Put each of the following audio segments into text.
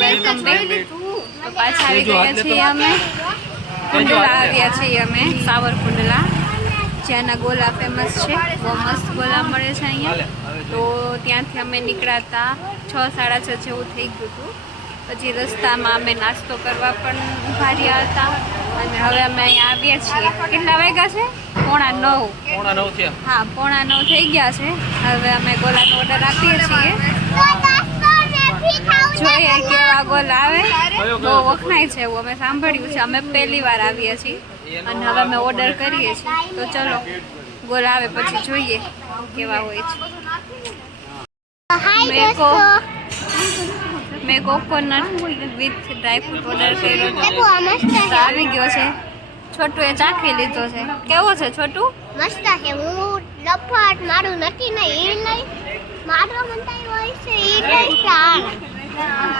Welcome back. તો પાછા આવી ગયા છીએ અમે કુંડલા આવ્યા છીએ અમે સાવરકુંડલા, જ્યાંના ગોલા ફેમસ છે. બહુ મસ્ત ગોલા મળે છે અહીંયા. તો ત્યાંથી અમે નીકળ્યા હતા 6:30 જેવું થઈ ગયું હતું. પછી રસ્તામાં અમે નાસ્તો કરવા પણ ઊભા રહ્યા હતા અને હવે અમે અહીંયા આવીએ છીએ. કેટલા વાગ્યા છે? 8:45. હા, 8:45 થઈ ગયા છે. હવે અમે ગોલાનો ઓર્ડર આપીએ છીએ. જોઈએ કેવા ગોલા આવે. બહુ વખણાય છે એવું અમે સાંભળ્યું છે. અમે પહેલી વાર આવીએ છીએ અને હવે અમે ઓર્ડર કરીએ છીએ. તો ચલો ગોલા આવે પછી જોઈએ કેવા હોય છે. મેં કોકોનટ વિથ ડ્રાયફ્રૂટ ઓર્ડર કર્યો તો આવી ગયો છે. છોટું એ ચાખી લીધો છે. કેવો છે છોટું? મસ્ત છે. હું લફટ મારું નથી ને એ લઈ મારો મંતાઈ હોય છે એ ટેસ્ટ.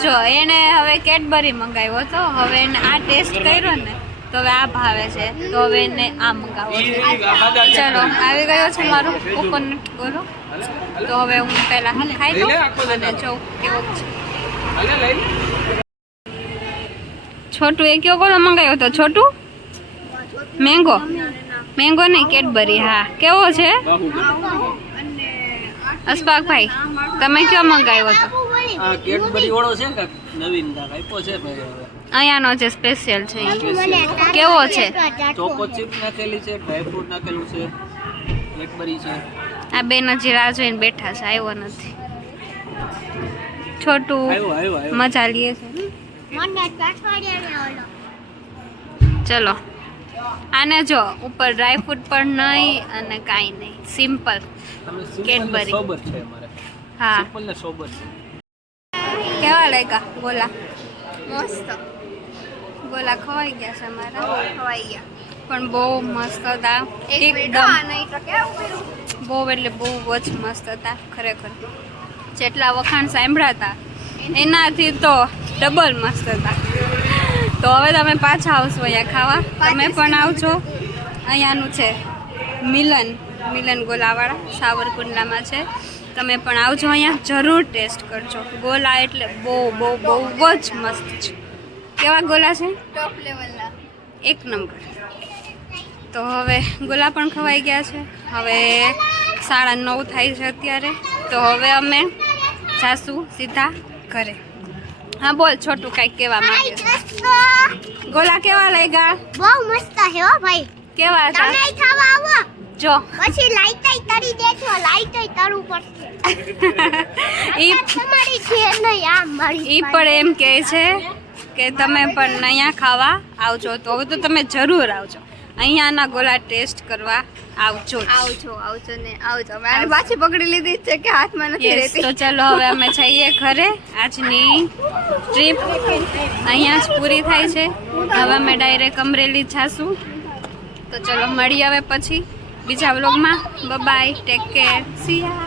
જો એને હવે કેડબરી મંગાવ્યો હતો. હવે એને આ ટેસ્ટ કર્યો ને તો હવે આ ભાવે છે. તો હવે એને આ મંગાવો છે. ચલો આવી ગયો છે મારો કોકોનટ ગોલો. તો હવે હું પહેલા ખાઈ દઉં અને જોઉં કેવો છે. છોટું એ કયો ગોલો મંગાવ્યો હતો? છોટું મેંગો નહીં કેડબરી. હા, કેવો છે અશફાકભાઈ? તમે કયો મંગાવ્યો હતો? કેડબરી વાળો છે કે નવીનતા આપ્યો છે ભાઈ. હવે અહીંયાનો જે સ્પેશિયલ છે કેવો છે? ચોકો ચીપ નાખેલી છે, ડ્રાયફ્રૂટ નાખેલું છે, કેડબરી છે. આ બેન હજી રાહ જોઈને બેઠા છે, આવ્યો નથી. છોટું મજા લે છે. ચલો આને જો ઉપર ડ્રાયફ્રૂટ પણ નહીં અને કાંઈ નહીં, સિમ્પલ કેડબરી. હા, સિમ્પલ ને સોબર છે. કેવા લાગ્યા ગોલા? મસ્ત ગોલા ખવાઈ ગયા છે અમારા. ખવાઈ ગયા પણ બહુ મસ્ત હતા. એકદમ બહુ એટલે બહુ જ મસ્ત હતા ખરેખર. જેટલા વખાણ સાંભળ્યા હતા એનાથી તો ડબલ મસ્ત હતા. તો હવે તમે પાછા આવશો અહીંયા ખાવા. તમે પણ આવજો. અહીંયાનું છે મિલન ગોલાવાળા, સાવરકુંડલામાં છે. તમે પણ આવજો અહીંયા, જરૂર ટેસ્ટ કરજો. ગોલા એટલે બહુ જ મસ્ત છે. કેવા ગોલા છે? ટોપ લેવલના, એક નંબર. તો હવે ગોલા પણ ખવાઈ ગયા છે. હવે 9:30 થાય છે અત્યારે. તો હવે અમે જાશું સીધા ઘરે. હા બોલ છોટું, કાંઈક કહેવા માંગે છે. ગોલા કેવા લાગ્યા? બહુ મસ્ત છે હો ભાઈ. કેવા હતા? તમે ખાવા આવો જો પછી લાઈટ તરી દેજો. લાઈટ તરવું પડશે. ઈ તમારી છે નહીં આ મારી. ઈ પણ એમ કહે છે કે તમે પણ અહીંયા ખાવા આવજો. તો હવે તો તમે જરૂર આવજો. અહીંયાના ગોલા ટેસ્ટ કરવા આવજો ને આવજો. મારે પાછી પકડી લીધી છે કે હાથમાં નથી રહેતી. તો ચલો હવે અમે જઈએ ઘરે. આજની ટ્રીપ અહીંયા જ પૂરી થાય છે. હવે અમે ડાયરેક્ટ અમરેલી જાશું. તો ચલો મળીએ હવે પછી બીજા વ્લોગમાં. બાય, ટેક કેર, સી યા.